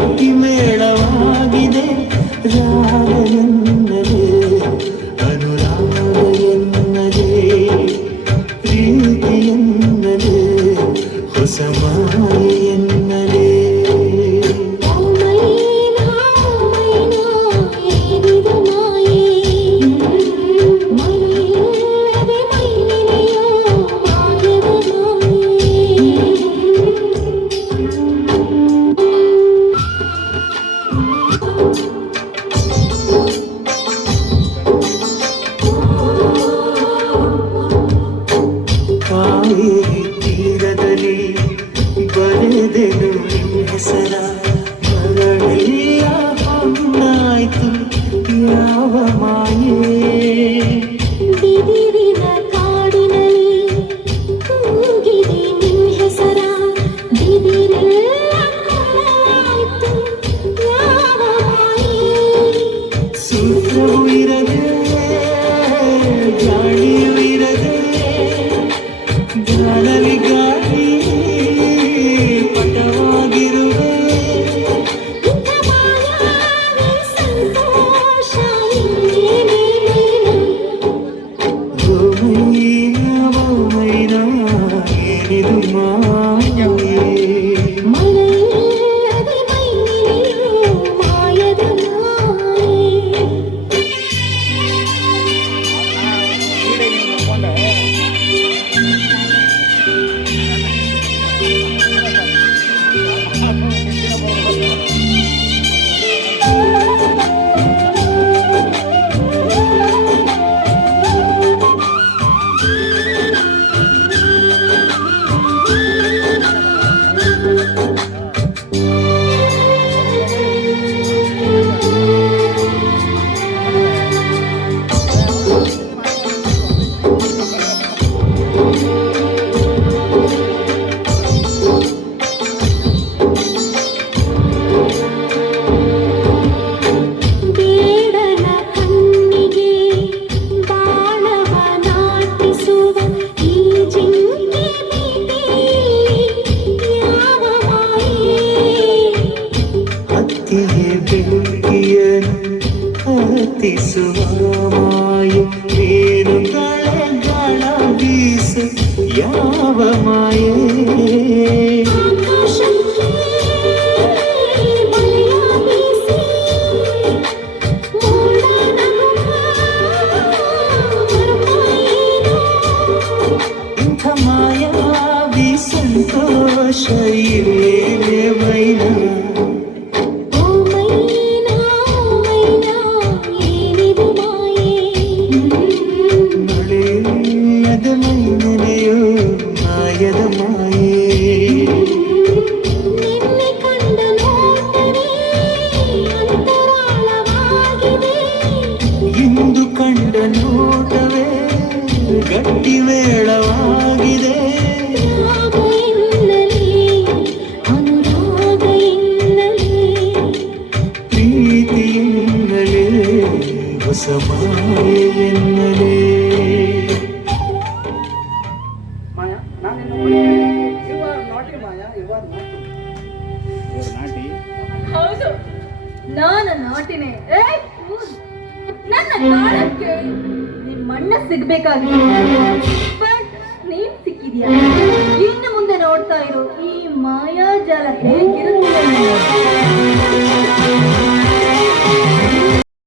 கட்டி மேள places ಸ್ತುತಿಸುವಾಯು ಮೇರುಗಳ ಗಳ ಬೀಸು ಯಾವ ಮಾಯೇ ಮಾಯಾವಿ ಸಂತೋಷ ಇವೆ ನಾನು ನಾಟಿನೇ. ನನ್ನ ಕಾಲಕ್ಕೆ ನಿಮ್ಮಣ್ಣ ಸಿಗ್ಬೇಕಾಗಿದೆ ಬಟ್ ನೀನ್ ಸಿಕ್ಕಿದ್ಯಾ?